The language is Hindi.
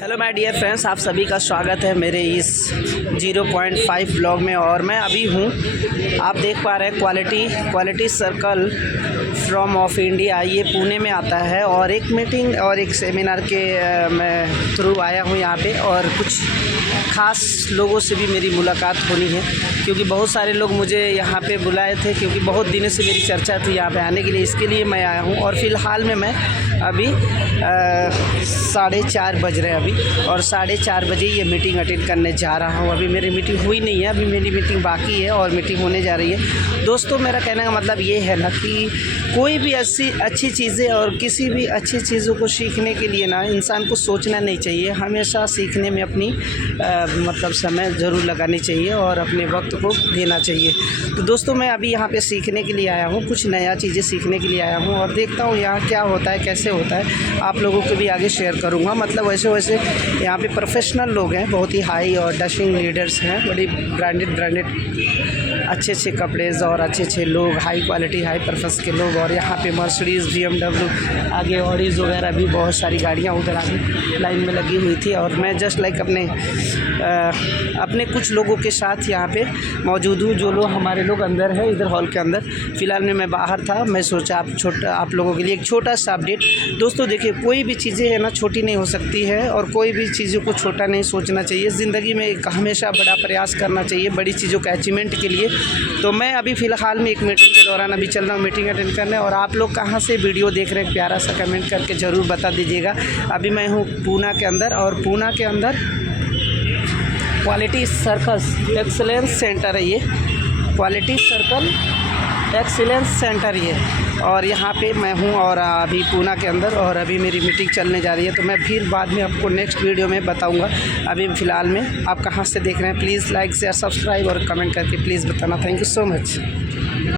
हेलो माय डियर फ्रेंड्स, आप सभी का स्वागत है मेरे इस 0.5 ब्लॉग में। और मैं अभी हूँ, आप देख पा रहे हैं, quality circle from of India, ये पुणे में आता है। और एक मीटिंग और एक सेमिनार के मैं थ्रू आया हूँ यहाँ पे, और कुछ ख़ास लोगों से भी मेरी मुलाकात होनी है, क्योंकि बहुत सारे लोग मुझे यहाँ पे बुलाए थे, क्योंकि बहुत दिनों से मेरी चर्चा थी यहाँ पे आने के लिए। इसके लिए मैं आया हूँ। और फ़िलहाल में मैं अभी 4:30 बज रहे हैं अभी, और 4:30 बजे ये मीटिंग अटेंड करने जा रहा हूँ। अभी मेरी मीटिंग हुई नहीं है, अभी मेरी मीटिंग बाकी है और मीटिंग होने जा रही है। दोस्तों, मेरा कहने का मतलब ये है ना कि कोई भी अच्छी चीज़ें और किसी भी अच्छी चीज़ों को सीखने के लिए ना इंसान को सोचना नहीं चाहिए। हमेशा सीखने में अपनी मतलब समय ज़रूर लगानी चाहिए और अपने वक्त को देना चाहिए। तो दोस्तों, मैं अभी यहाँ पे सीखने के लिए आया हूँ, कुछ नया चीज़ें सीखने के लिए आया हूँ, और देखता हूँ यहाँ क्या होता है, कैसे होता है। आप लोगों को भी आगे शेयर करूँगा। मतलब वैसे यहाँ पे प्रोफेशनल लोग हैं, बहुत ही हाई और डैशिंग लीडर्स हैं, बड़ी ब्रांडेड अच्छे कपड़े और अच्छे लोग, हाई क्वालिटी हाई पर्पस के लोग। और यहाँ पे मर्सिडीज़, BMW, आगे ऑडीज़ वगैरह भी बहुत सारी गाड़ियाँ उधर आगे लाइन में लगी हुई थी। और मैं जस्ट लाइक अपने कुछ लोगों के साथ यहाँ पे मौजूद हूँ, जो लोग हमारे लोग अंदर है, इधर हॉल के अंदर। फ़िलहाल में मैं बाहर था। मैं सोचा आप लोगों के लिए एक छोटा सा अपडेट। दोस्तों देखिए, कोई भी चीज़ें है ना छोटी नहीं हो सकती है, और कोई भी चीज़ों को छोटा नहीं सोचना चाहिए। ज़िंदगी में हमेशा बड़ा प्रयास करना चाहिए बड़ी चीज़ों के अचीवमेंट के लिए। तो मैं अभी फ़िलहाल में एक मीटिंग के दौरान अभी चल रहा हूँ, मीटिंग अटेंड करने। और आप लोग कहाँ से वीडियो देख रहे हैं, प्यारा सा कमेंट करके ज़रूर बता दीजिएगा। अभी मैं हूँ पूना के अंदर, और पूना के अंदर क्वालिटी सर्कल एक्सीलेंस सेंटर है, ये क्वालिटी सर्कल एक्सीलेंस सेंटर ये। और यहाँ पे मैं हूँ, और अभी पूना के अंदर, और अभी मेरी मीटिंग चलने जा रही है। तो मैं फिर बाद में आपको नेक्स्ट वीडियो में बताऊँगा। अभी फ़िलहाल में आप कहाँ से देख रहे हैं, प्लीज़ लाइक शेयर सब्सक्राइब और कमेंट करके प्लीज़ बताना। Thank you so much.